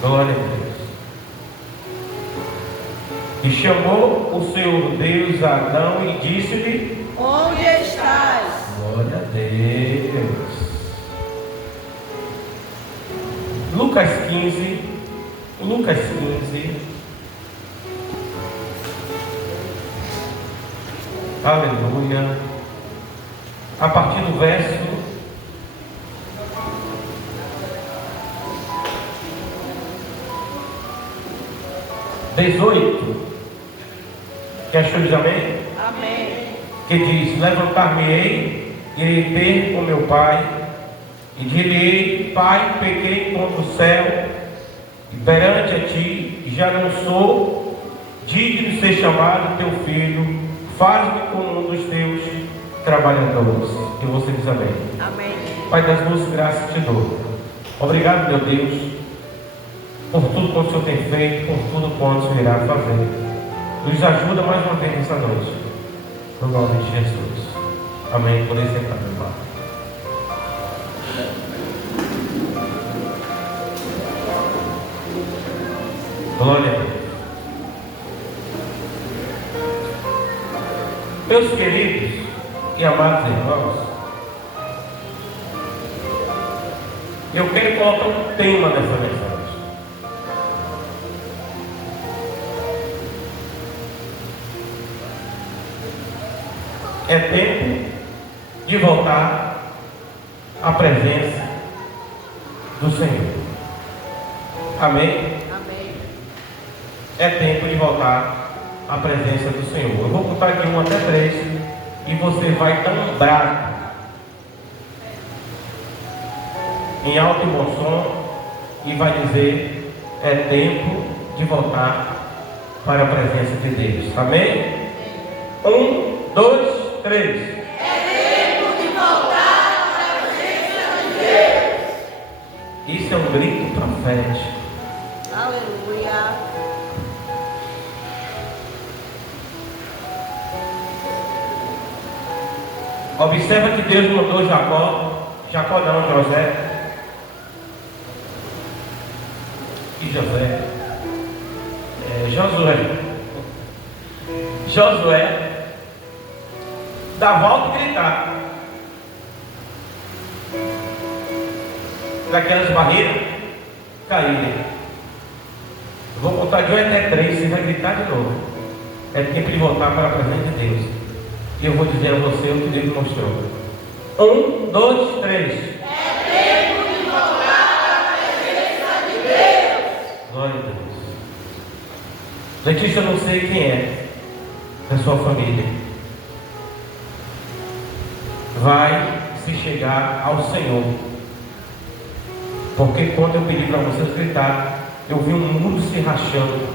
Glória a Deus. E chamou o Senhor Deus a Adão e disse-lhe: onde estás? Glória a Deus. Lucas 15. Lucas 15. Aleluia. A partir do verso 18. Que achou de amém? Amém. Que diz: levantar-me-ei, irei ter com meu pai, e dir-lhe: Pai, pequei contra o céu e perante a ti, e já não sou digno de ser chamado teu filho, faz-me como um dos teus trabalhadores. E você diz amém. Amém. Pai das luzes, graças te dou. Obrigado, meu Deus, por tudo quanto o Senhor tem feito, por tudo quanto o Senhor irá fazer. Nos ajuda mais uma vez nessa noite, no nome de Jesus. Amém. Poder sentar, meu Pai. Glória a Deus. Meus queridos e amados irmãos, eu quero colocar um tema dessa mensagem. É tempo de voltar à presença do Senhor. Amém? Amém. É tempo de voltar à presença do Senhor. Eu vou contar aqui 1 até 3 e você vai lembrar em alto e bom som e vai dizer: é tempo de voltar para a presença de Deus. Amém? 1, 2, 3. É tempo de voltar para a presença de Deus. Isso é um grito profético. Aleluia. Observa que Deus mandou Jacó não, Josué dar a volta e gritar daquelas barreiras caírem. Eu vou contar de 1 até 3, você vai gritar de novo. É tempo de voltar para a presença de Deus. E eu vou dizer a você o que Deus mostrou. 1, 2, 3. É tempo de voltar para a presença de Deus. Glória a Deus. Letícia, eu não sei quem é da sua família. Vai se chegar ao Senhor. Porque quando eu pedi para vocês gritar, eu vi um muro se rachando,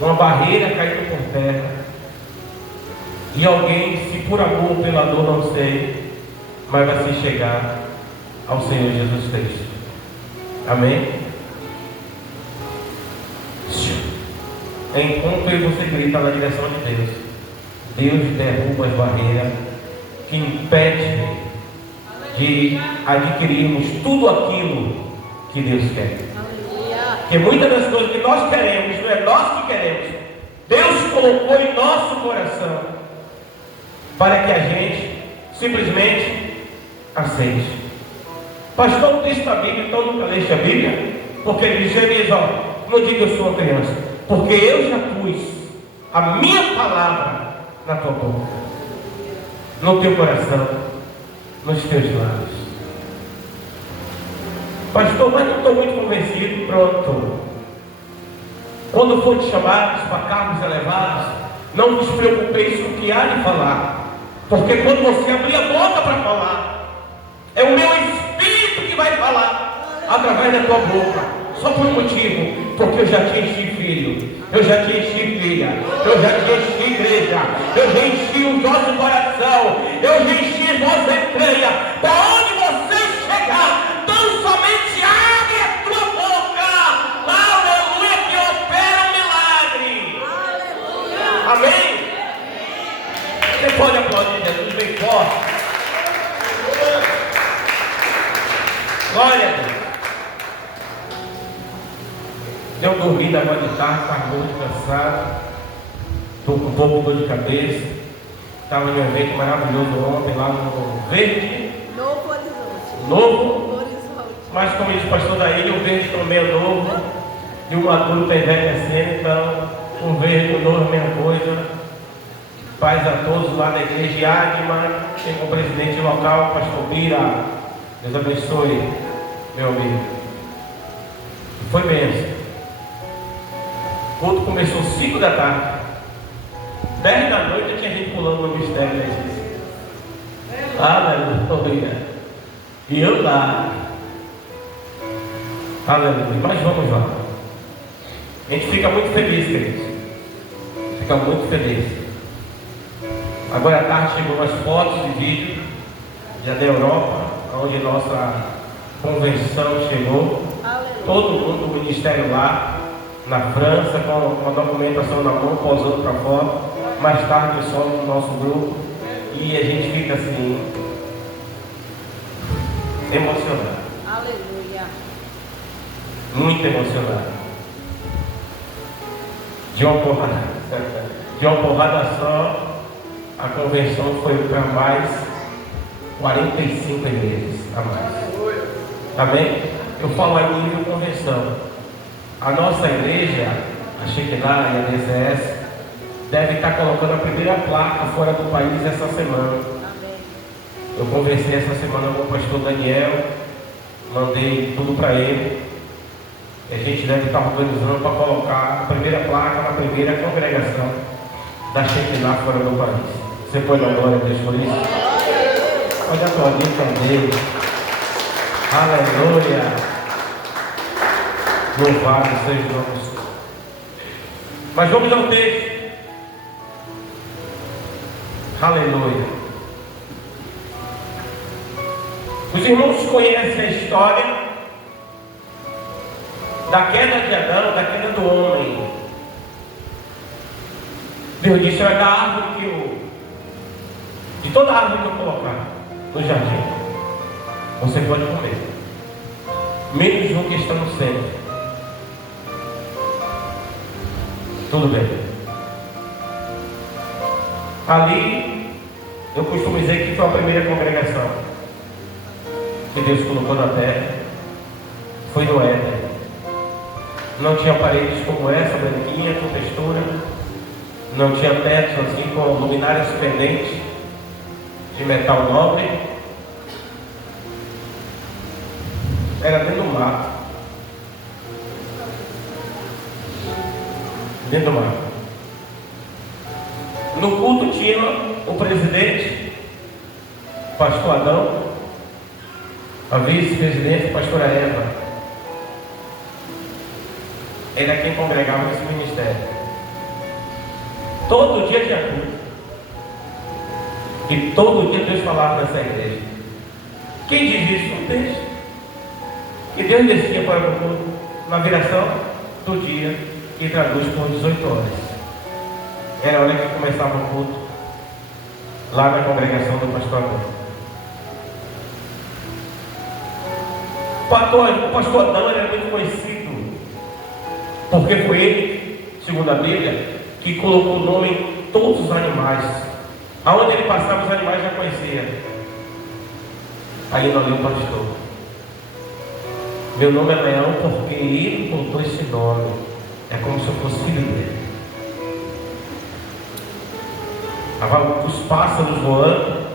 uma barreira caindo por terra, e alguém, se por amor ou pela dor, não sei, mas vai se chegar ao Senhor Jesus Cristo. Amém? Enquanto eu e você grita na direção de Deus, Deus derruba as barreiras que impedem de adquirirmos tudo aquilo que Deus quer. Porque muitas das coisas que nós queremos, não é nós que queremos, Deus colocou em nosso coração para que a gente simplesmente aceite. Pastor, o texto da Bíblia, então nunca leste a Bíblia? Porque ele diz: Jeremias, não diga eu sou uma criança, porque eu já pus a minha palavra na tua boca, no teu coração, nos teus lábios. Pastor, mas não estou muito convencido. Pronto. Quando for te chamados para cargos elevados, não vos preocupeis com o que há de falar, porque quando você abrir a boca para falar, é o meu Espírito que vai falar através da tua boca. Só por um motivo: porque eu já te enchi filho, eu já te enchi filha, eu já te enchi igreja, eu já enchi o nosso coração, eu já enchi as nossas entranhas. Para onde você chegar, tão somente abre a tua boca. Aleluia, que opera um milagre. Aleluia. Amém? Você pode aplaudir Jesus bem forte. Glória a Deus. Deu dormida agora de tarde, estava muito cansado. Estou com um pouco de dor de cabeça. Estava em um evento maravilhoso ontem lá no Verde. Novo Horizonte. Novo. Horizonte. Mas como diz o pastor daí, o verde também é novo. E o maduro está envelhecendo, então um verde novo é a mesma coisa. Paz a todos lá da igreja Águima, tem como presidente local, pastor Bira. Deus abençoe, meu amigo. Foi mesmo. O culto começou 5 da tarde. 10 da noite tinha gente pulando no mistério da igreja. Aleluia. E eu lá. Aleluia. Mas vamos lá. A gente fica muito feliz, queridos. Fica muito feliz. Agora à tarde chegou umas fotos e vídeos já da Europa, onde nossa convenção chegou. Aleluia. Todo mundo, o ministério lá, na França, com a documentação na mão, posando para fora. Mais tarde eu sobe no nosso grupo e a gente fica assim, emocionado. Aleluia. Muito emocionado. De uma porrada só, a convenção foi para mais 45 igrejas a mais. Tá bem? Eu falo aí nível convenção. A nossa igreja, a Shekinah e a DCS, deve estar colocando a primeira placa fora do país essa semana. Amém. Eu conversei essa semana com o pastor Daniel, mandei tudo para ele. E a gente deve estar organizando para colocar a primeira placa na primeira congregação da Shekinah fora do país. Você pode dar glória a Deus por isso? Pode aplaudir também. Aleluia. Louvado seja o nome do Senhor. Mas vamos ao texto. Aleluia. Os irmãos conhecem a história da queda de Adão, da queda do homem. Deus disse: olha, da árvore que eu, de toda a árvore que eu colocar no jardim, você pode comer, menos um que está no centro. Tudo bem. Ali, eu costumo dizer que foi a primeira congregação que Deus colocou na terra. Foi no Éden. Não tinha paredes como essa, branquinha, com textura. Não tinha tetos assim, com luminárias pendentes de metal nobre. Era dentro do mato. Dentro do mato. No culto tinha o presidente, pastor Adão, a vice-presidente, pastora Eva. Era quem congregava esse ministério. Todo dia tinha culto. E todo dia Deus falava nessa igreja. Quem diz isso? O texto. E Deus descia para o culto na viração do dia, que traduz por 18 horas. Era a hora que começava o culto lá na congregação do pastor Adão. O pastor Adão era muito conhecido, porque foi ele, segundo a Bíblia, que colocou o nome em todos os animais. Aonde ele passava, os animais já conheciam. Aí não leu o pastor. Meu nome é Leão porque ele botou esse nome. É como se eu fosse filho dele. Os pássaros voando.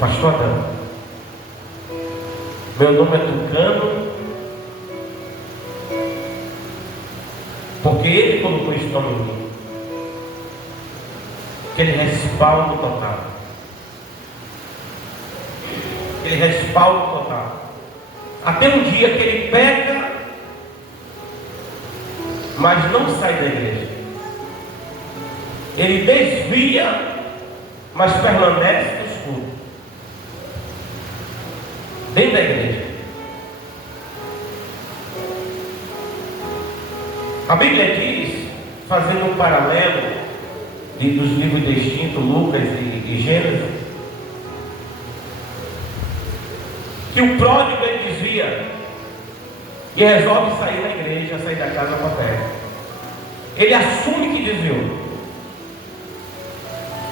Pastor Adão. Meu nome é Tucano porque ele colocou esse nome em mim. Aquele respaldo total. Aquele respaldo total. Até um dia que ele peca, mas não sai da igreja. Ele desvia, mas permanece no escuro. Dentro da igreja. A Bíblia diz, fazendo um paralelo dos livros distintos, Lucas e Gênesis, que o pródigo ele desvia, e resolve sair da igreja, sair da casa para perto. Ele assume que desviou.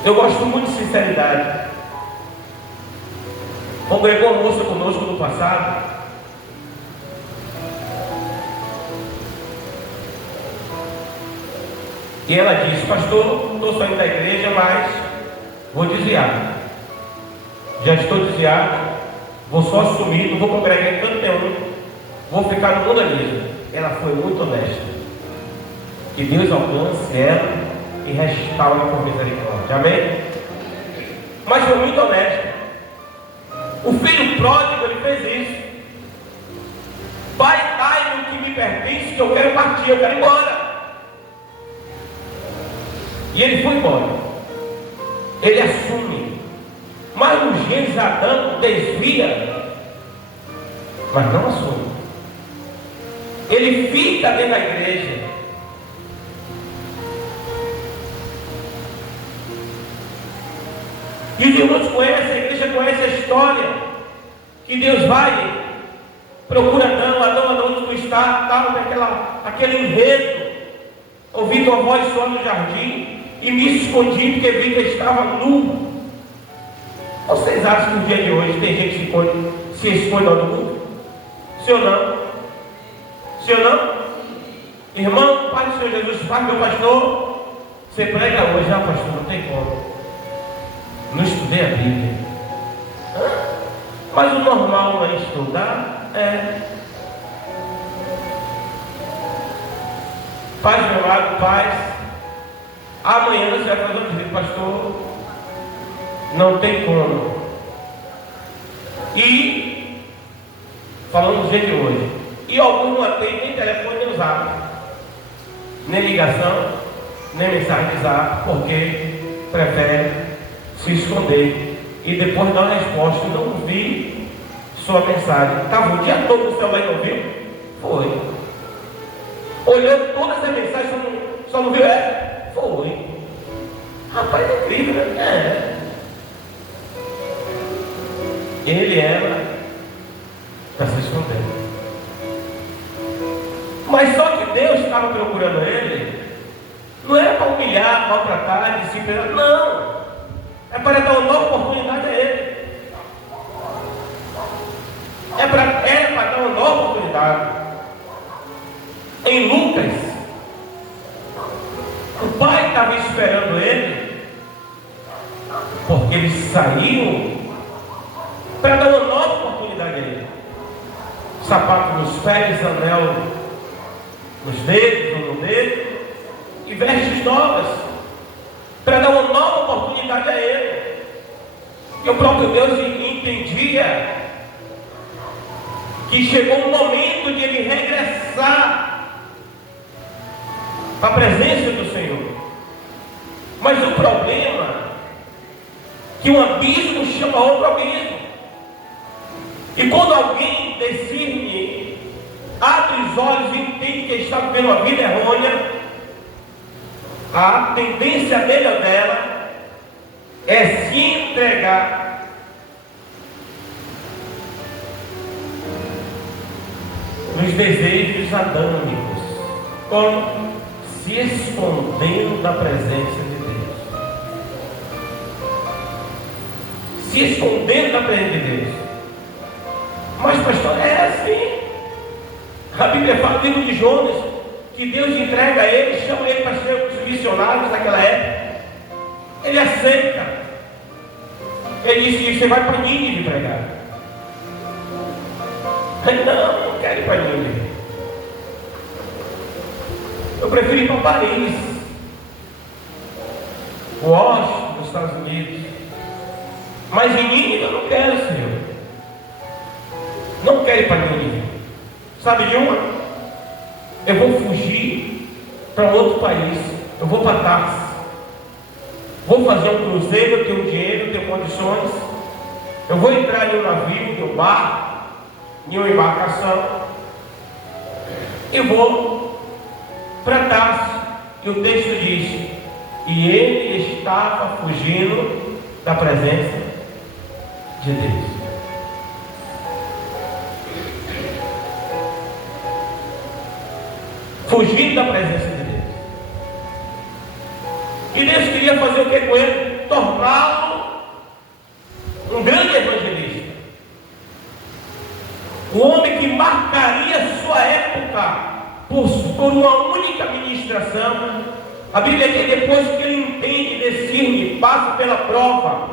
Eu gosto muito de sinceridade. Congregou uma moça conosco no passado. E ela disse: pastor, estou saindo da igreja, mas vou desviar. Já estou desviado, vou só assumir, não vou congregar em canto nenhum, vou ficar no mundo mesmo. Ela foi muito honesta. Que Deus alcance ela e restaure por misericórdia. Amém? Mas foi muito honesta. O filho pródigo, ele fez isso. Pai, dai-me o que me pertence, que eu quero partir, eu quero ir embora. E ele foi embora. Ele assume. Mas o Gênesis Adão desvia, mas não assume. Ele fica dentro da igreja. E os irmãos conhecem, a igreja conhece a história. Que Deus vai, procura Adão, onde tu está, tal, aquele enredo. Ouvi tua voz só no jardim e me escondi porque vi que estava nu. Vocês acham que no dia de hoje tem gente que se esconde no mundo? Sim ou não? Sim ou não? Irmão, Pai do Senhor Jesus, Pai, meu pastor, você prega hoje, pastor, não tem como. Não estudei a Bíblia. Mas o normal não é estudar? É. Paz, meu amado, paz. Amanhã você vai fazer um pedido, pastor. Não tem como. E, falando do dia de hoje, e alguns não tem nem telefone nem zap, nem ligação, nem mensagem de zap, porque prefere se esconder e depois dar uma resposta. Não vi sua mensagem. Estava o dia todo no celular e não viu? Foi. Olhou todas as mensagens, só não viu? Foi. Rapaz, é incrível, né? Ele era para se esconder. Mas só que Deus estava procurando ele, não era para humilhar, maltratar, disciplinar, não. É para dar uma nova oportunidade a ele. Era para dar uma nova oportunidade. Em Lucas, o pai estava esperando ele, porque ele saiu para dar uma nova oportunidade a ele. Sapato nos pés, anel nos dedos ou no dedo, e vestes novas, para dar uma nova oportunidade a ele. E o próprio Deus entendia que chegou o momento de ele regressar à presença do Senhor. Mas o problema é que um abismo chama outro abismo. E quando alguém decide, abre os olhos e entende que está vivendo uma vida errônea, a tendência dele ou dela é se entregar nos desejos adâmicos, como se escondendo da presença de Deus. Se escondendo da presença de Deus. Mas, pastor, é assim. A Bíblia fala no livro de Jonas que Deus entrega a ele, chama ele para ser os missionários naquela época. Ele aceita. Ele disse: você vai para Nínive pregar. Ele: não quero ir para Nínive. Eu prefiro ir para Paris, Washington, nos Estados Unidos. Mas em Nínive eu não quero, Senhor. Não quero ir para Nínive. Sabe de uma? Eu vou fugir para outro país. Eu vou para Tarso. Vou fazer um cruzeiro, eu tenho dinheiro, eu tenho condições. Eu vou entrar em um navio, em um barco, em uma embarcação. E vou para Tarso. E o texto diz: e ele estava fugindo da presença de Deus. fugindo da presença de Deus. E Deus queria fazer o que com ele? Torná-lo um grande evangelista. Um homem que marcaria sua época por uma única ministração. A Bíblia diz que depois que ele entende, discerne, passa pela prova,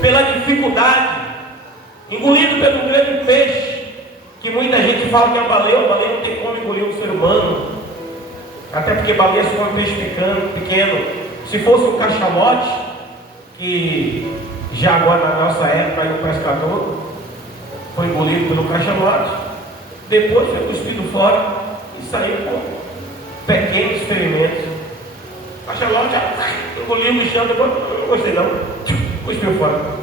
pela dificuldade, engolido pelo grande peixe, que muita gente fala que é a baleia não tem como engolir um ser humano, até porque baleia só come peixe pequeno. Se fosse um cachalote, que já agora na nossa época aí o pescador foi engolido pelo cachalote, depois foi cuspido fora e saiu com pequenos ferimentos. O cachalote engoliu o bichão, depois não gostei não, cuspiu fora.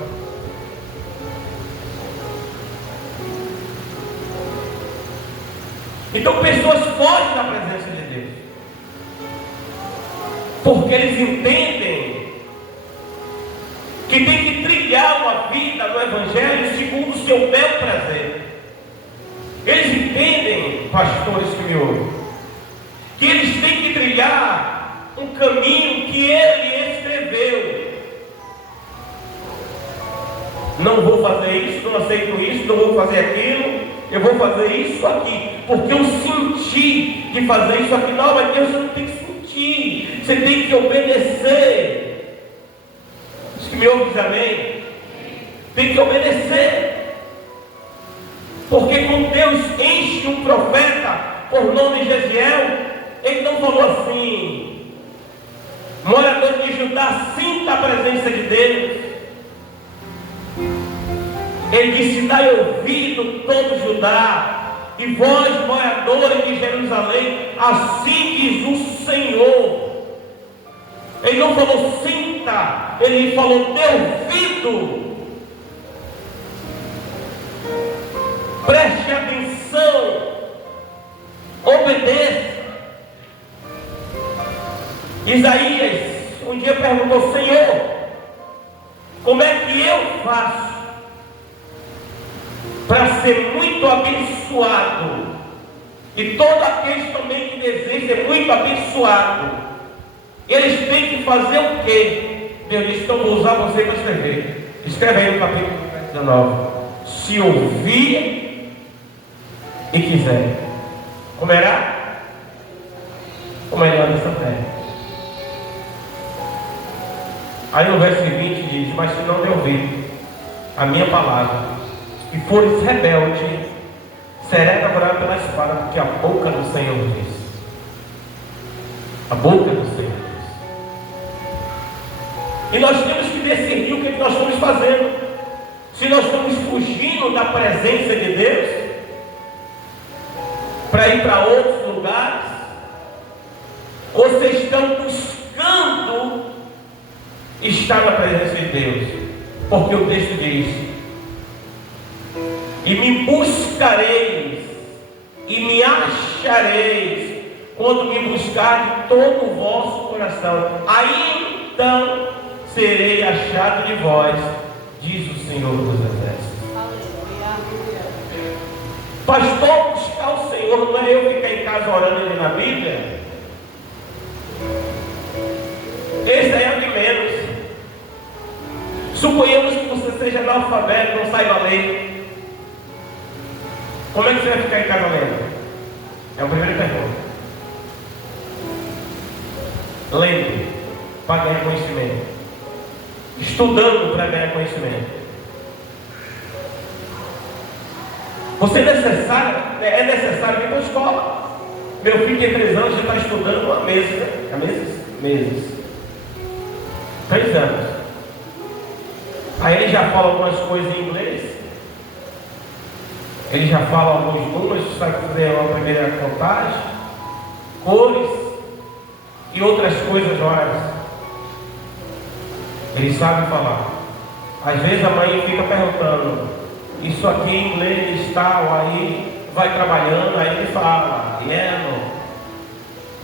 Então pessoas fogem da presença de Deus, porque eles entendem que tem que trilhar uma vida no Evangelho segundo o seu bel prazer. Eles entendem, pastores que me ouvem, que eles têm que trilhar um caminho que Ele escreveu. Não vou fazer isso, não aceito isso, não vou fazer aquilo, eu vou fazer isso aqui, porque eu senti de fazer isso aqui. Não, mas Deus, você não tem que sentir, você tem que obedecer. Os que me ouvem dizem amém. Tem que obedecer, porque quando Deus enche um profeta por nome de Jeziel, Ele não falou assim: morador de Judá, sinta a presença de Deus. Ele disse: dai ouvido todo Judá, e vós, moradores de Jerusalém, assim diz o Senhor. Ele não falou sinta, ele falou dê ouvido. Preste atenção, obedeça. Isaías um dia perguntou: Senhor, como é que eu faço para ser muito abençoado? E todos aqueles também que desejam ser muito abençoado, eles têm que fazer o quê? Deus disse: então vou usar você para escrever. Escreve aí no capítulo 19. Se ouvir e quiser, comerá o melhor dessa terra. Aí no verso 20 diz: mas se não der ouvido a minha palavra e fores rebelde, será devorado pela espada, porque a boca do Senhor diz. A boca do Senhor diz. E nós temos que decidir o que nós estamos fazendo. Se nós estamos fugindo da presença de Deus para ir para outros lugares, ou se estão buscando estar na presença de Deus. Porque o texto diz: e me buscareis e me achareis quando me buscar de todo o vosso coração. Aí então serei achado de vós, diz o Senhor dos Exércitos. Pastor, buscar o Senhor não é eu ficar em casa orando ali na Bíblia. Esse aí é o de menos. Suponhamos que você seja analfabeto, não saiba ler. Como é que você vai ficar em casa lendo? É a primeira pergunta. Lendo para ganhar conhecimento, estudando para ganhar conhecimento. Você é necessário ir para a escola. Meu filho tem 3 anos, já está estudando há meses. 3 anos. Aí ele já fala algumas coisas em inglês. Ele já fala alguns números, sabe fazer uma primeira contagem, cores e outras coisas várias. Ele sabe falar. Às vezes a mãe fica perguntando: isso aqui em inglês tal, aí vai trabalhando, aí ele fala yellow,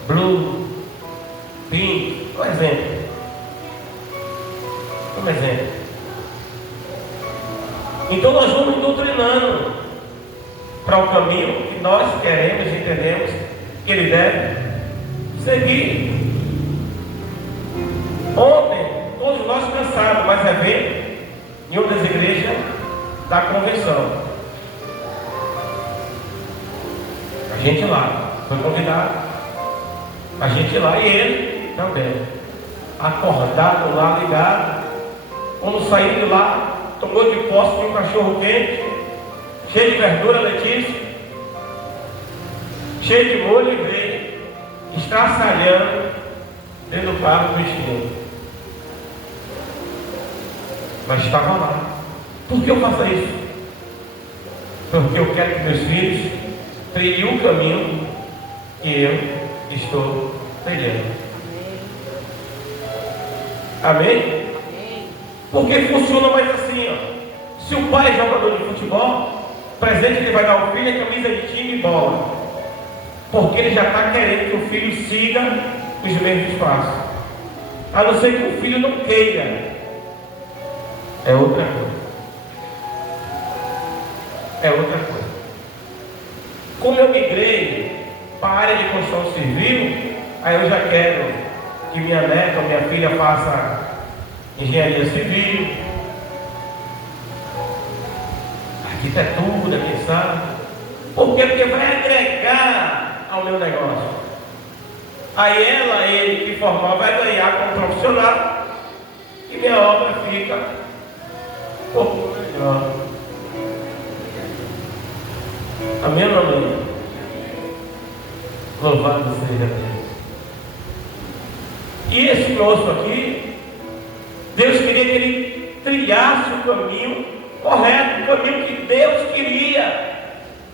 blue, pink, por exemplo. Como exemplo. Então nós vamos doutrinando para o caminho que nós queremos e entendemos que ele deve seguir. Ontem, todos nós cansados, mas evento em uma das igrejas da convenção. A gente lá, foi convidado, a gente lá e ele também. Acordado lá, ligado. Quando saiu de lá, tomou de posse de um cachorro quente, cheio de verdura, Letícia, cheio de molho e veio, estraçalhando dentro do carro do vestido. Mas estava lá. Por que eu faço isso? Porque eu quero que meus filhos trilhem o caminho que eu estou trilhando. Amém? Porque funciona mais assim, ó. Se o pai é jogador de futebol, presente ele vai dar ao filho a camisa de time e bola. Porque ele já está querendo que o filho siga os mesmos passos. A não ser que o filho não queira. É outra coisa. É outra coisa. Como eu migrei para a área de construção civil, aí eu já quero que minha neta ou minha filha faça engenharia civil, arquitetura, quem sabe. Por quê? Porque vai agregar ao meu negócio. Aí ele que formar vai ganhar como profissional e minha obra fica um pouco melhor. Amém ou não amém? Louvado seja Deus. E esse moço aqui, Deus queria que ele trilhasse o caminho correto, o caminho que Deus queria.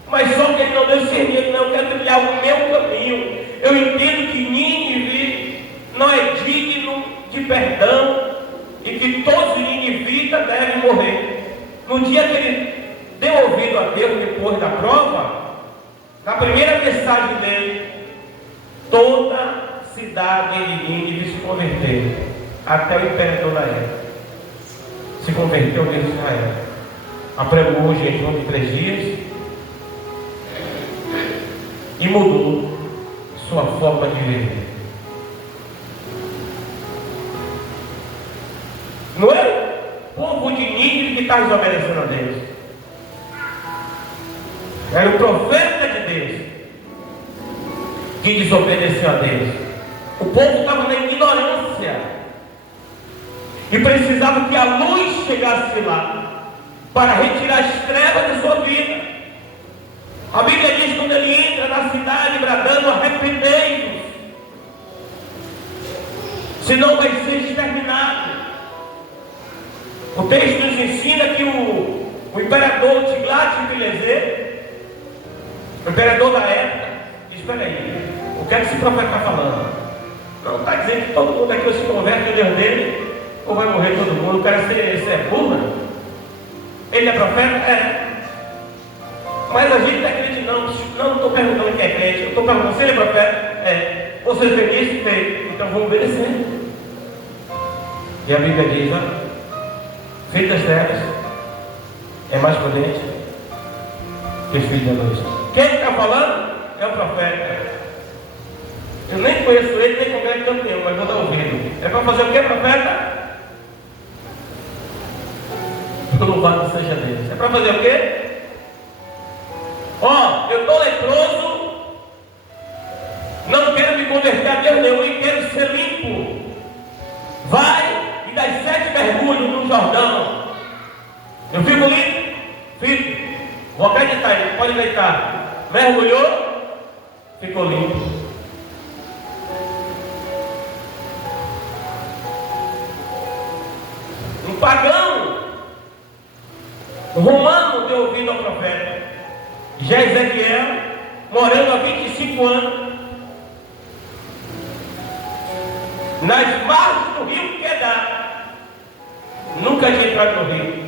Mas só que ele não deu serviço, não, eu quero trilhar o meu caminho. Eu entendo que Nínive não é digno de perdão e que todos os ninivitas devem morrer. No dia que ele deu ouvido a Deus depois da prova, na primeira mensagem dele, toda a cidade de Nínive se converteu, até o imperador da época se converteu ao Deus de Israel. Apregou o jejum de 3 dias e mudou sua forma de viver. Não é o povo de Nínive que está desobedecendo a Deus. Era o profeta de Deus que desobedeceu a Deus. O povo estava na ignorância e precisava que a luz chegasse lá para retirar as trevas de sua vida. A Bíblia diz que quando ele entra na cidade bradando: arrependei-vos, senão vai ser exterminado. O texto nos ensina que o imperador Tiglat-Pileser, o imperador da época, diz: espera aí, o que é que esse profeta está falando? Não está dizendo que todo mundo aqui se converte ao Deus dele, ou vai morrer todo mundo? O cara é burro? Ele é profeta? É. Mas a gente está acreditando. Não estou perguntando quem é crente, eu estou perguntando se ele é profeta. É. Você fez isso? Fez. Então vamos obedecer. E a Bíblia diz: filho das trevas é mais prudente que filho da luz. Quem está falando é o profeta. Eu nem conheço ele, nem converso tanto nenhum, mas vou dar ouvido. É para fazer o que, profeta? Louvado seja Deus. É para fazer o quê? Eu estou leproso, não quero me converter a Deus nenhum e quero ser limpo. Vai e dá 7 mergulhos no Jordão. Eu fico limpo? Fico. Vou acreditar, ele pode deitar. Mergulhou, ficou limpo. Um pagão, um romano, deu ouvido ao profeta. Já Ezequiel, morando há 25 anos, nas margens do rio Quedar, nunca tinha entrado no rio.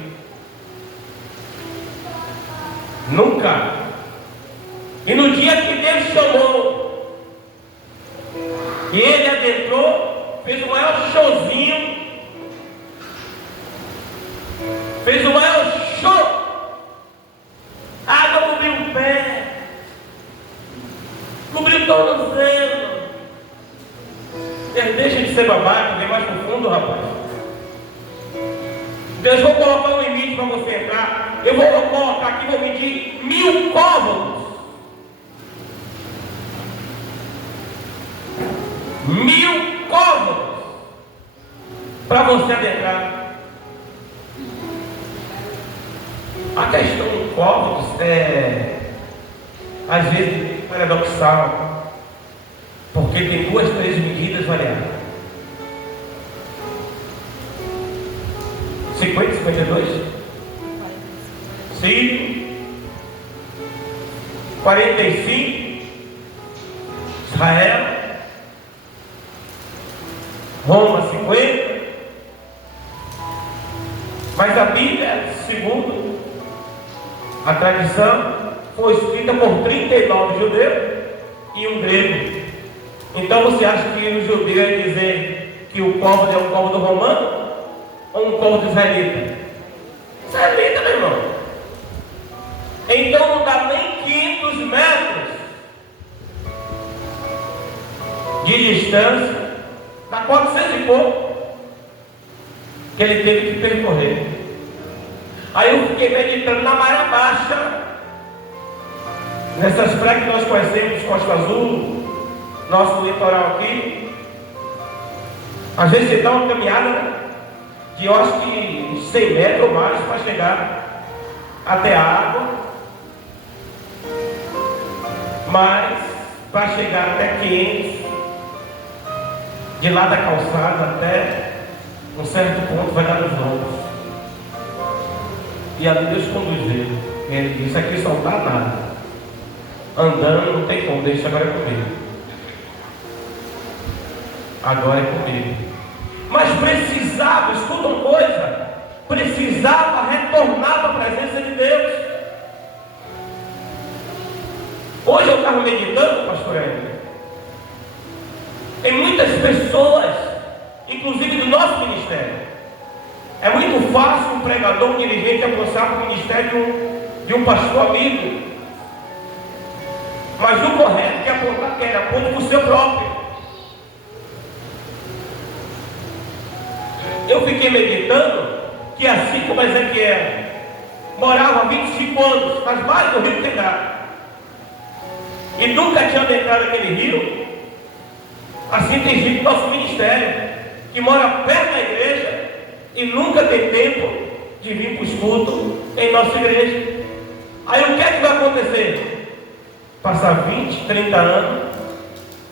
Nunca. E no dia que Deus chamou, e ele adentrou, fez o maior showzinho, fez o maior show. A água cobriu o pé, ser babaca, vem mais pro fundo, rapaz. Deus, vou colocar um limite para você entrar. Eu vou colocar aqui, vou medir 1000 côvados. 1000 côvados para você adentrar. A questão do côvados às vezes paradoxal, porque tem 2, 3 medidas variáveis. 50, 52, 5, 45, Israel, Roma 50, mas a Bíblia, segundo a tradição, foi escrita por 39 judeus e um grego. Então você acha que o judeu ia dizer que o côvado é um côvado romano ou um côvado israelita? Israelita, meu irmão. Então não dá nem 500 metros de distância, dá 400 e pouco que ele teve que percorrer. Aí eu fiquei meditando na maré baixa, nessas praias que nós conhecemos, Costa Azul, nosso litoral aqui. Às vezes você dá uma caminhada, né, de eu acho que 100 metros ou mais para chegar até a água, mas para chegar até 500, de lá da calçada até um certo ponto vai dar nos ombros. E ali Deus conduz ele. Ele disse: aqui só não dá nada. Andando não tem como, deixa agora é comigo. Agora é comigo. Mas precisava, escuta uma coisa, precisava retornar para a presença de Deus. Hoje eu estava meditando, pastor Hélio, em muitas pessoas, inclusive do nosso ministério. É muito fácil um pregador, um dirigente apostar para o ministério de um pastor amigo, mas o correto é apontar quem? Aponta para o seu próprio. Eu fiquei meditando que assim como Ezequiel morava há 25 anos nas margens do rio Quebrado e nunca tinha adentrado aquele rio, assim tem gente do nosso ministério que mora perto da igreja e nunca tem tempo de vir para o estudo em nossa igreja. Aí o que é que vai acontecer? Passar 20, 30 anos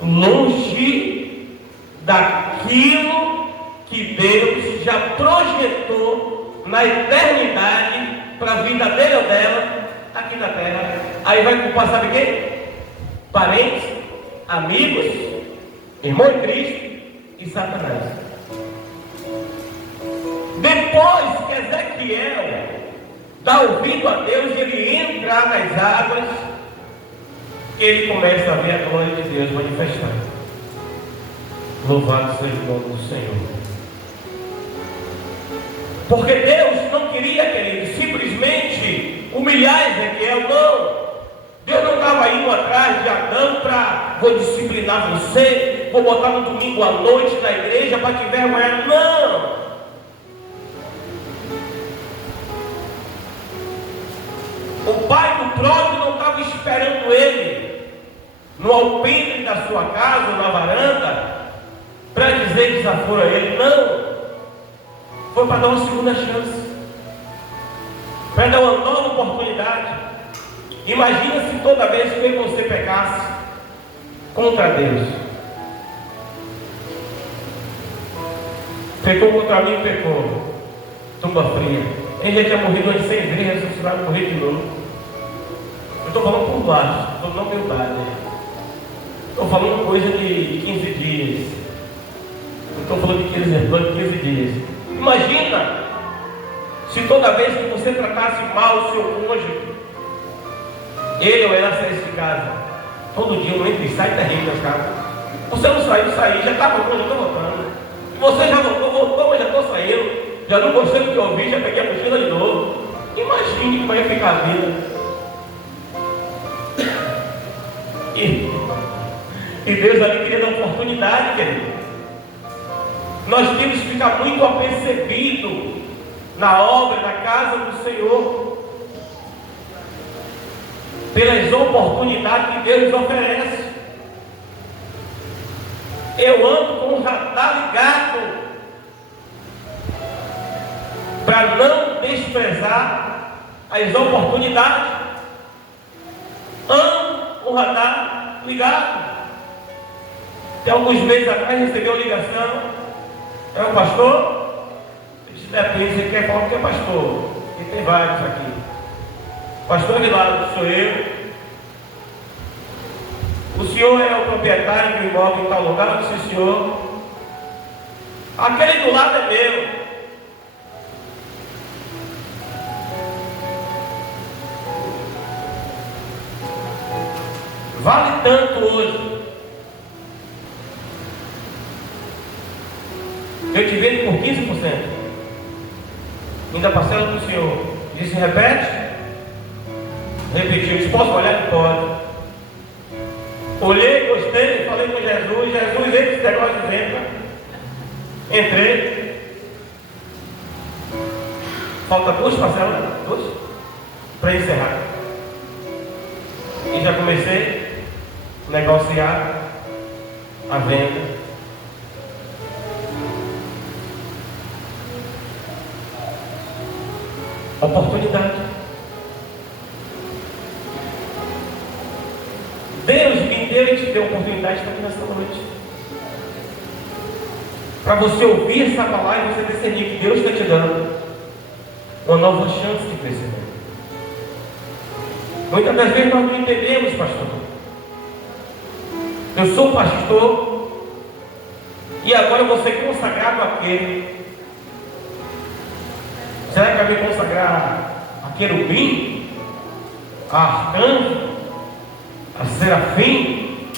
longe daquilo que Deus já projetou na eternidade para a vida dele ou dela aqui na terra. Aí vai culpar, sabe quem? Parentes, amigos, irmão em Cristo e Satanás. Depois que Ezequiel dá ouvido a Deus e ele entra nas águas, ele começa a ver a glória de Deus manifestada. Louvado seja o nome do Senhor. Porque Deus não queria, querido, simplesmente humilhar Ezequiel, não. Deus não estava indo atrás de Adão para vou disciplinar você, vou botar no domingo à noite na igreja para te envergonhar, não. O pai do pródigo não estava esperando ele no alpendre da sua casa, ou na varanda, para dizer desaforo a ele, não. Foi para dar uma segunda chance, para dar uma nova oportunidade. Imagina se toda vez que você pecasse contra Deus. Pecou contra mim, pecou. Tumba fria. Ele já tinha morrido antes de 100 vezes, ressuscitado e morrer de novo. Eu estou falando por baixo, estou na humildade. Estou falando coisa de 15 dias. Não estou falando de 15 dias. Imagina se toda vez que você tratasse mal o seu cônjuge, ele ou ela saísse de casa, todo dia um entra e sai terrível das casas. Você não saiu, já está voltando, já estou voltando. Você já voltou, mas já estou saindo. Já não gostei do que eu ouvi, já peguei a mochila de novo. Imagine como vai ficar a vida. E Deus ali queria dar oportunidade, querido. Nós temos que ficar muito apercebido na obra, na casa do Senhor, pelas oportunidades que Deus nos oferece. Eu ando com o radar ligado para não desprezar as oportunidades. Ando com o radar ligado. Tem alguns meses atrás recebi uma ligação. É um pastor? Depende, você quer falar que é pastor? E tem vários aqui. Pastor de lado sou eu. O senhor é o proprietário do imóvel em tal lugar? Eu disse, senhor. Aquele do lado é meu. Vale tanto hoje. Eu te vendo por 15%. Ainda parcela do senhor. Disse, repete. Repetiu. Disse, posso olhar? Pode. Olhei, gostei, falei com Jesus. Jesus veio com esse negócio de venda. Entrei. Falta 2 parcelas, 2, para encerrar. E já comecei a negociar a venda. Oportunidade. Deus me deu e te deu oportunidade de estar aqui nessa noite. Para você ouvir essa palavra e você discernir que Deus está te dando uma nova chance de crescimento. Muitas das vezes nós não entendemos, pastor. Eu sou pastor e agora eu vou ser consagrado àquele. Será que vai me consagrar a querubim, a arcanjo, a serafim?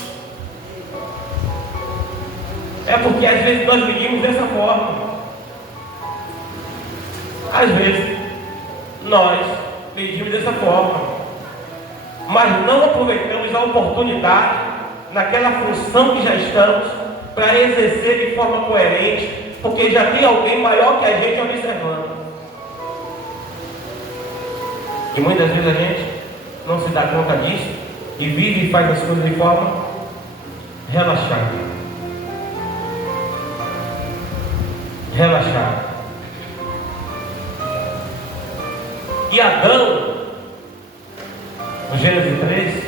É porque às vezes nós medimos dessa forma. Às vezes nós medimos dessa forma, mas não aproveitamos a oportunidade naquela função que já estamos para exercer de forma coerente, porque já tem alguém maior que a gente observando. E muitas vezes a gente não se dá conta disso e vive e faz as coisas de forma relaxada. Relaxada. E Adão, no Gênesis 3,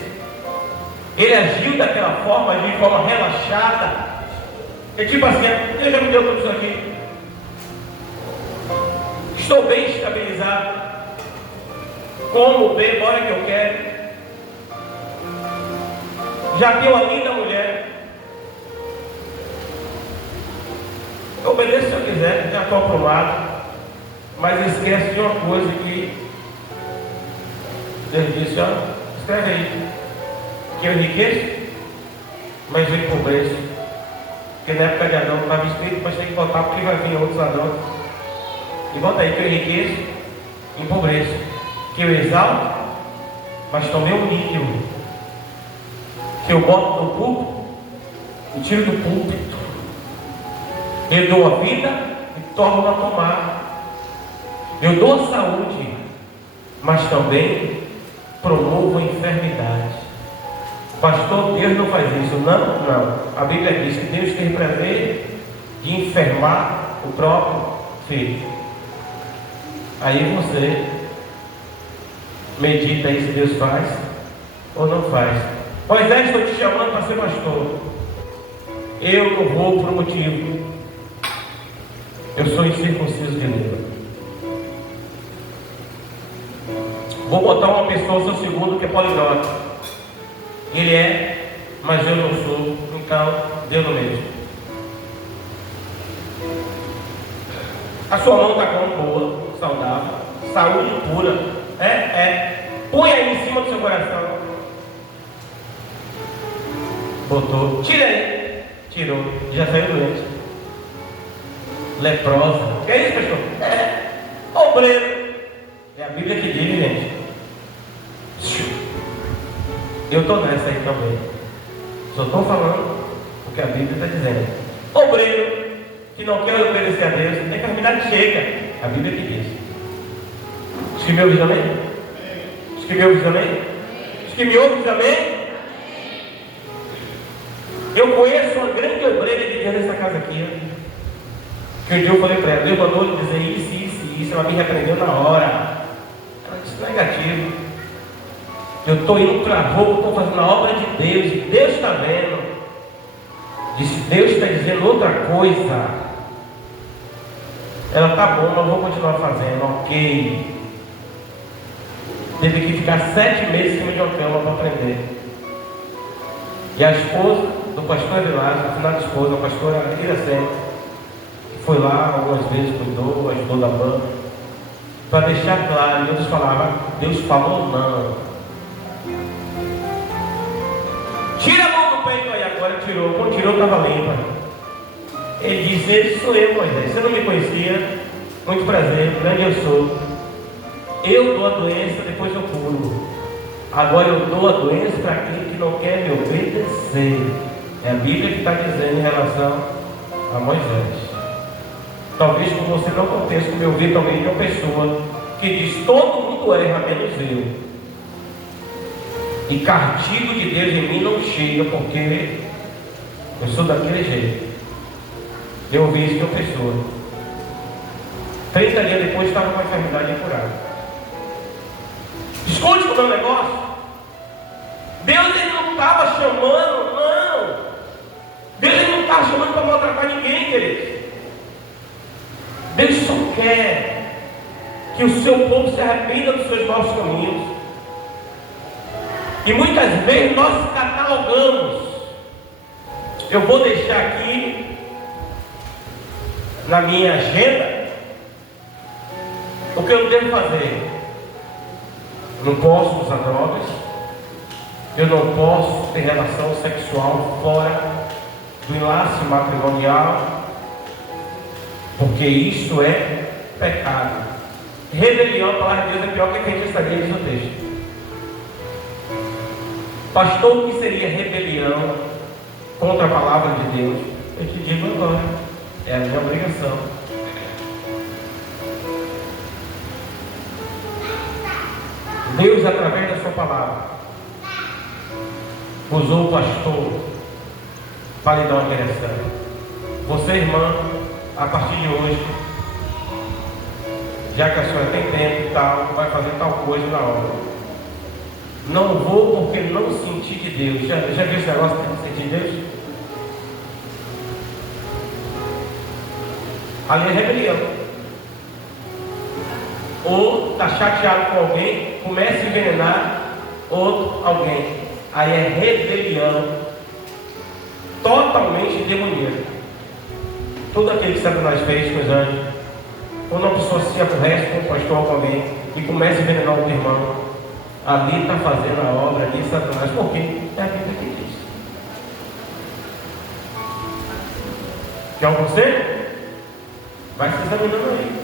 ele agiu daquela forma, de forma relaxada. É tipo assim, Deus já me deu tudo isso aqui. Estou bem estabilizado. Como, bebo, a hora que eu quero. Já tenho uma linda mulher. Eu obedeço se eu quiser, já estou aprumado. Mas esquece de uma coisa que Deus disse, ó, escreve aí. Que eu enriqueço, mas eu empobreço. Porque na época de Adão não estava escrito, mas tem que botar porque vai vir outros Adão. E bota aí que eu enriqueço, empobreço. Que eu exalto, mas também humilho. Que eu boto no púlpito e tiro do púlpito. Eu dou a vida e torno a tomar. Eu dou a saúde, mas também promovo a enfermidade. Pastor, Deus não faz isso. Não. A Bíblia diz que Deus tem prazer de enfermar o próprio filho. Aí você medita aí se Deus faz ou não faz. Moisés, estou te chamando para ser pastor. Eu não vou por um motivo. Eu sou incircunciso de língua. Vou botar uma pessoa, seu segundo, que é poliglota. Ele é, mas eu não sou. Então, deu no mesmo. A sua mão está com boa, saudável, saúde pura. Põe aí em cima do seu coração. Botou. Tira aí. Tirou. Já saiu doente. Leprosa. Que é isso, pastor? Obreiro. É a Bíblia que diz, gente. Eu estou nessa aí também. Só estou falando o que a Bíblia está dizendo. Obreiro que não quer obedecer a Deus, a enfermidade chega. A Bíblia que diz. Os que me ouvem também? Os que me ouvem também? Os que me ouvem também? Eu conheço uma grande obreira de Deus nessa casa aqui. Que um dia eu falei para ela, Deus mandou lhe dizer isso, ela me repreendeu na hora. Ela disse, negativo. Eu estou indo para a rua, estou fazendo a obra de Deus, e Deus está vendo. Disse, Deus está dizendo outra coisa. Ela, tá bom, mas vou continuar fazendo, ok. Teve que ficar 7 meses em cima de uma cama para aprender. E a esposa do pastor Adelardo, a finada esposa, a pastora Iracema, foi lá algumas vezes, cuidou, ajudou da banda, para deixar claro, e outros falavam, Deus falou não. Tira a mão do peito aí agora, tirou. Quando tirou, estava limpa. Ele disse, esse sou eu, Moisés. Você não me conhecia? Muito prazer, grande eu sou. Eu dou a doença, depois eu curo. Agora eu dou a doença para aquele que não quer me obedecer. É a Bíblia que está dizendo em relação a Moisés. Talvez com você não aconteça, como eu vi também de uma pessoa que diz, todo mundo erra, menos eu. E castigo de Deus em mim não chega, porque eu sou daquele jeito. Eu ouvi isso de uma pessoa. 30 dias depois estava com a enfermidade incurada. Esconde o meu negócio. Deus ele não estava chamando, não. Deus ele não estava chamando para maltratar ninguém, queridos. Deus só quer que o seu povo se arrependa dos seus maus caminhos. E muitas vezes nós catalogamos. Eu vou deixar aqui na minha agenda o que eu devo fazer. Eu não posso usar drogas. Eu não posso ter relação sexual fora do enlace matrimonial, porque isso é pecado. Rebelião, a palavra de Deus é pior que feitiçaria, diz o texto. Pastor, o que seria rebelião contra a palavra de Deus? Eu te digo agora, é a minha obrigação. Deus, através da sua palavra, usou o pastor para lhe dar uma direção. Você, irmã, a partir de hoje, já que a senhora tem tempo e tal, vai fazer tal coisa na obra. Não vou porque não senti de Deus. Já viu esse negócio de não sentir Deus? Ali é rebelião. Ou está chateado com alguém, começa a envenenar alguém. Aí é rebelião totalmente demoníaca. Tudo aquilo que Satanás fez com os anjos, quando uma pessoa se aborrece com um pastor ou com alguém e começa a envenenar outro irmão, ali está fazendo a obra de Satanás. Por quê? É a Bíblia que diz. Quer um conselho? Vai se examinando aí.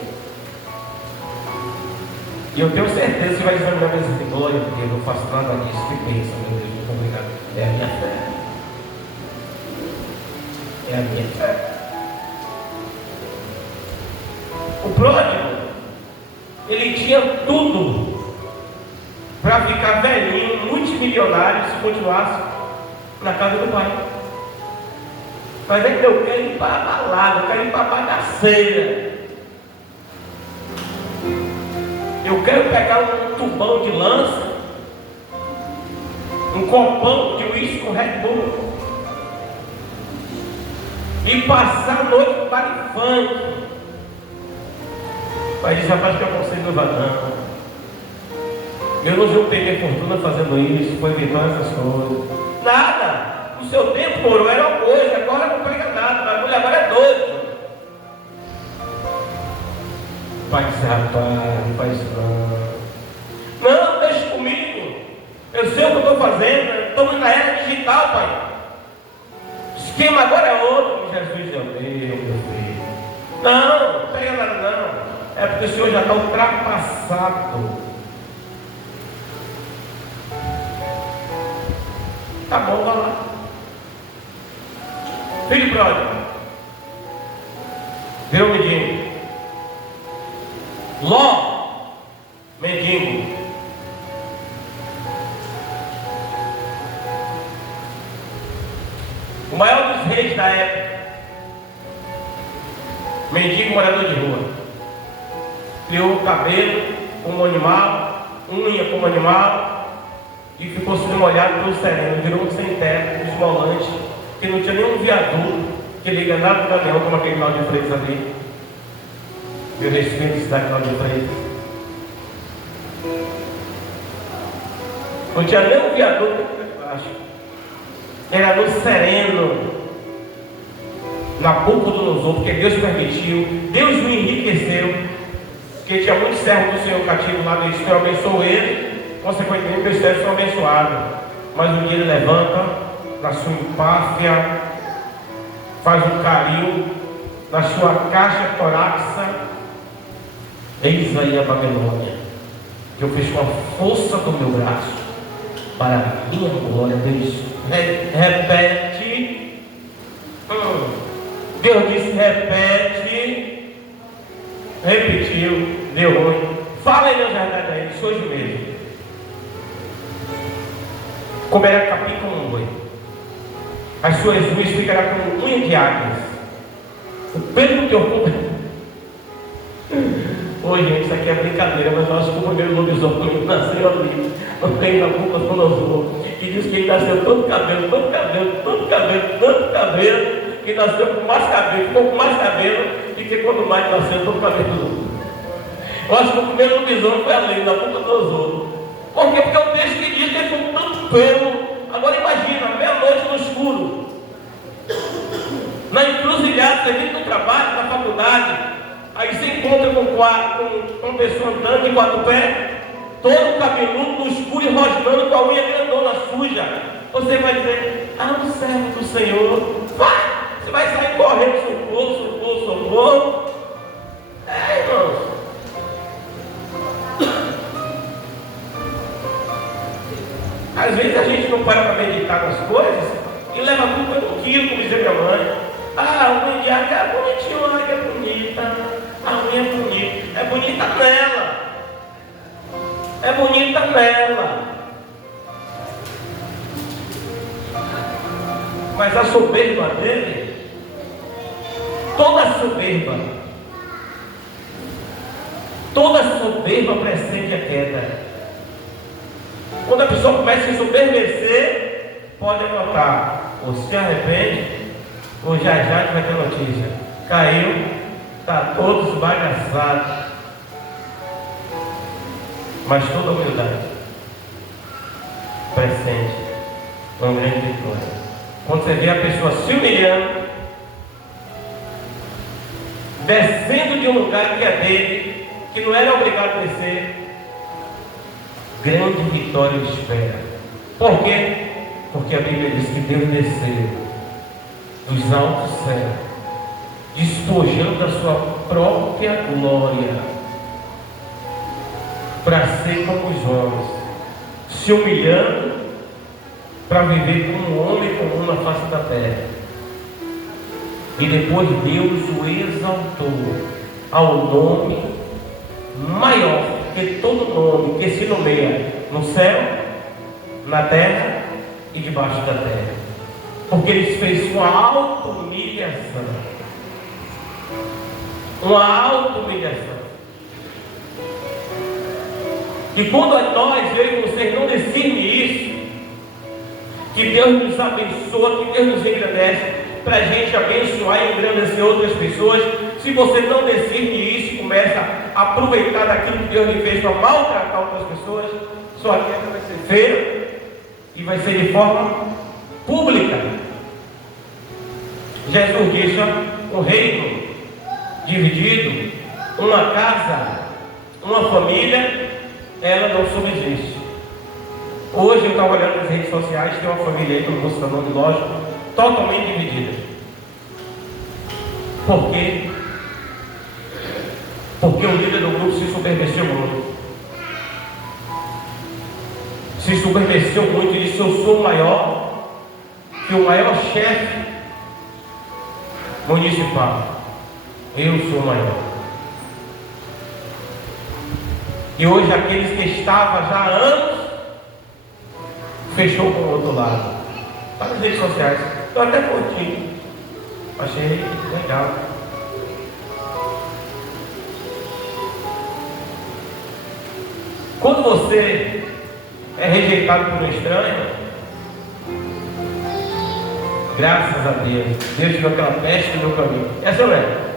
E eu tenho certeza que você vai examinar e dizer, glória a Deus, eu não faço nada disso. Que pensa, meu Deus, muito obrigado. É a minha fé. É a minha fé. O pródigo, ele tinha tudo para ficar velhinho, multimilionário, se continuasse na casa do pai. Mas é que eu quero ir para a balada, eu quero ir para a bagaceira. Eu quero pegar um tubão de lança, um copão de uísque com Red Bull e passar a noite no baile funk. O pai diz, rapaz, que eu consigo não vai não. Eu não peguei fortuna fazendo isso, foi inventando essas coisas. Nada! No seu tempo, moro, era uma coisa, agora não pega nada, a mulher agora é doido. O pai disse, rapaz, não faz isso não. Não, deixa comigo. Eu sei o que eu estou fazendo, estamos na era digital, pai. O esquema agora é outro. Jesus é o meu filho. Não, não pega nada não. É porque o senhor já está ultrapassado. Tá bom, vai lá. Filho pródigo, virou mendigo. Ló, mendigo. O maior dos reis da época, mendigo, morador de rua, criou o cabelo como animal, unha como animal, e ficou sendo molhado pelo sereno, virou um sem teto, esmolante, que não tinha nenhum viaduto que liga nada do caminhão, como aquele Cláudio Freitas ali. Meu respeito, cidade Cláudio Freitas. Não tinha nenhum viaduto aqui embaixo. Era no sereno, na boca do Nabucodonosor, porque Deus permitiu, Deus o enriqueceu, porque tinha muitos servos do Senhor cativo lá, o Senhor abençoou ele, consequentemente os servos são abençoados. Mas um dia ele levanta, na sua empáfia, faz um carinho na sua caixa torácica. Eis aí a Babilônia, que eu fiz com a força do meu braço, para a minha glória. Deus repete. Deus disse repete. Repetiu, deu ruim. Fala aí na verdade a eles hoje mesmo. Comerá capim como um boi, as suas unhas ficarão como unha de águias, o pelo do teu corpo. Oi, gente, isso aqui é brincadeira, mas nós, como o primeiro lobisomem nasceu ali, no reino da Nabucodonosor, e diz que ele nasceu tanto cabelo, tanto cabelo, tanto cabelo, tanto cabelo, que nasceu com mais cabelo, ficou com mais cabelo, e que quando mais nasceu, todo cabelo. Eu acho que o primeiro lobisomem foi ali, na Nabucodonosor. Por quê? Porque o texto que diz que ele ficou com tanto pelo. Agora imagina, meia-noite no escuro, na encruzilhada, você vem no trabalho, na faculdade, aí você encontra com uma pessoa andando de quatro pés, todo cabeludo no escuro e rosnando com a unha grandona suja. Você vai dizer, o servo do Senhor, você vai sair correndo, socorro, socorro, socorro. Irmãos. Às vezes a gente não para meditar nas coisas e leva tudo para um quilo, como dizia minha mãe. A unha de águia é bonitinha, a águia é bonita. A unha é bonita. É bonita nela. É bonita nela. Mas a soberba dele, toda soberba precede a queda. Quando a pessoa começa a se soberbecer, pode anotar, ou se arrepende, ou já vai ter notícia. Caiu, está todo esbagaçado. Mas toda humildade presente uma grande vitória. Quando você vê a pessoa se humilhando, descendo de um lugar que é dele, que não era obrigado a descer, grande vitória ele espera. Por quê? Porque a Bíblia diz que Deus desceu dos altos céus, despojando a sua própria glória, para ser como os homens, se humilhando para viver como um homem comum na face da terra. E depois Deus o exaltou ao nome maior que todo nome que se nomeia no céu, na terra e debaixo da terra. Porque ele fez uma auto-humilhação. Uma auto-humilhação. E quando nós, eu e vocês, não decidimos isso, que Deus nos abençoa, que Deus nos engrandece, para a gente abençoar e engrandecer outras pessoas. Se você não decide isso, começa a aproveitar daquilo que Deus lhe fez para maltratar outras pessoas, sua queda vai ser feia e vai ser de forma pública. Jesus disse: um reino dividido, uma casa, uma família, ela não subsiste. Hoje eu estava olhando nas redes sociais, tem uma família aí, que eu não vou citar o nome, lógico, totalmente dividida. Por quê? Porque o líder do grupo se soberbeceu muito. Se soberbeceu muito e disse: eu sou maior que o maior chefe municipal. Eu sou maior. E hoje aqueles que estavam já há anos, fechou com o outro lado. Está nas redes sociais. Eu até curti. Achei legal. Quando você é rejeitado por um estranho, graças a Deus, Deus tirou aquela peste do meu caminho. Essa não é.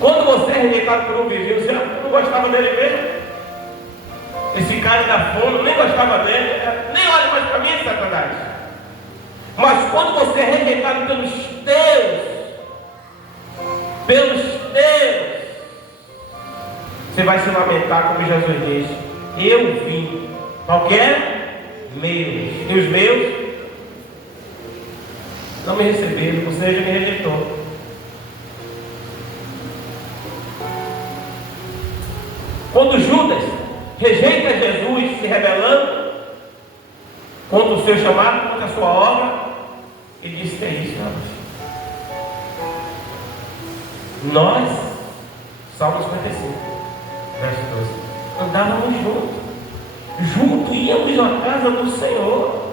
Quando você é rejeitado por um vizinho, você não gostava dele mesmo? Esse cara da fome, nem gostava dele, nem olha mais para mim, Satanás. Mas quando você é rejeitado pelos teus, você vai se lamentar, como Jesus disse: eu vim, qualquer meus, e os meus não me receberam, ou seja, me rejeitou. Quando Judas rejeita Jesus, se rebelando contra o seu chamado, contra a sua obra, ele disse: que é isso, nós, Salmo 55, verso 12, andávamos juntos, íamos à casa do Senhor.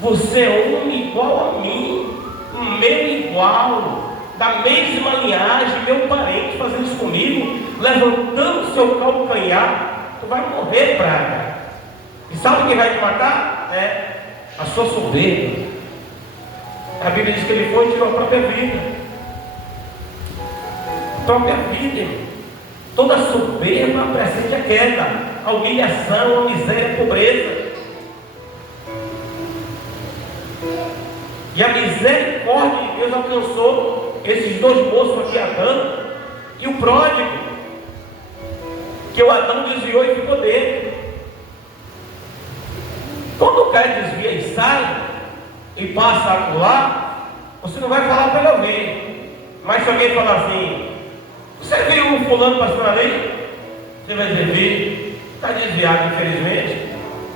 Você é um igual a mim, um meu igual, da mesma linhagem, meu parente, fazendo isso comigo, levantando seu calcanhar, tu vai morrer, praga. E sabe quem vai te matar? É a sua soberba. A Bíblia diz que ele foi e tirou a própria vida. A própria vida, irmão. Toda soberba precede a queda, a humilhação, a miséria, a pobreza. E a misericórdia de Deus alcançou esses dois moços aqui, Adão e o pródigo, que o Adão desviou e ficou dentro. Quando o cara desvia e sai e passa a pular, você não vai falar para ele ouvir. Mas se alguém falar assim: você viu um fulano passando ali? Você vai dizer: vi. Está desviado, infelizmente,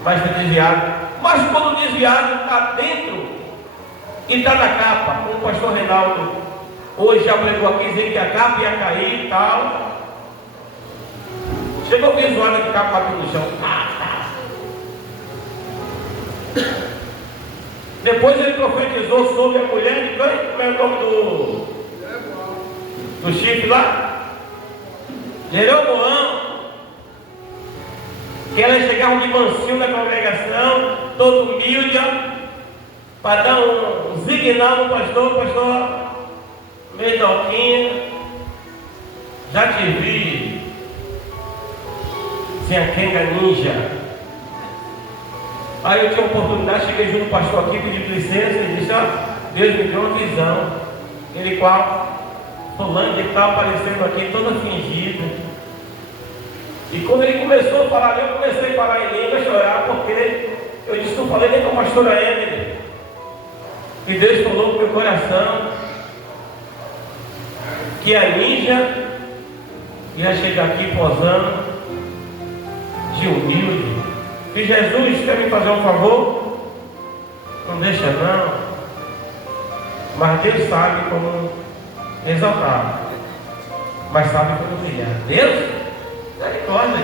mas está desviado. Mas quando o desviado está dentro e está na capa, como o pastor Reinaldo hoje já pregou aqui, dizendo que a capa ia cair e tal. Chegou o visual de capa aqui no chão. Depois ele profetizou sobre a mulher de quem? Como é o nome do chifre lá? Jeroboão. Que ela chegava de mansinho na congregação, todo humilde, para dar um signal no pastor, meio toquinho, já te vi, sem a quenga ninja. Aí eu tinha oportunidade, cheguei junto ao pastor aqui, pedi licença e disse: Deus me deu uma visão. Ele qual? Fulano que está aparecendo aqui, toda fingida. E quando ele começou a falar, eu comecei a parar em língua, a chorar, porque eu disse: não falei nem com a pastora Emily. E Deus falou no meu coração que a ninja ia chegar aqui posando de humilde. E Jesus quer me fazer um favor? Não deixa não. Mas Deus sabe como exaltar, mas sabe como humilhar. Deus, misericórdia.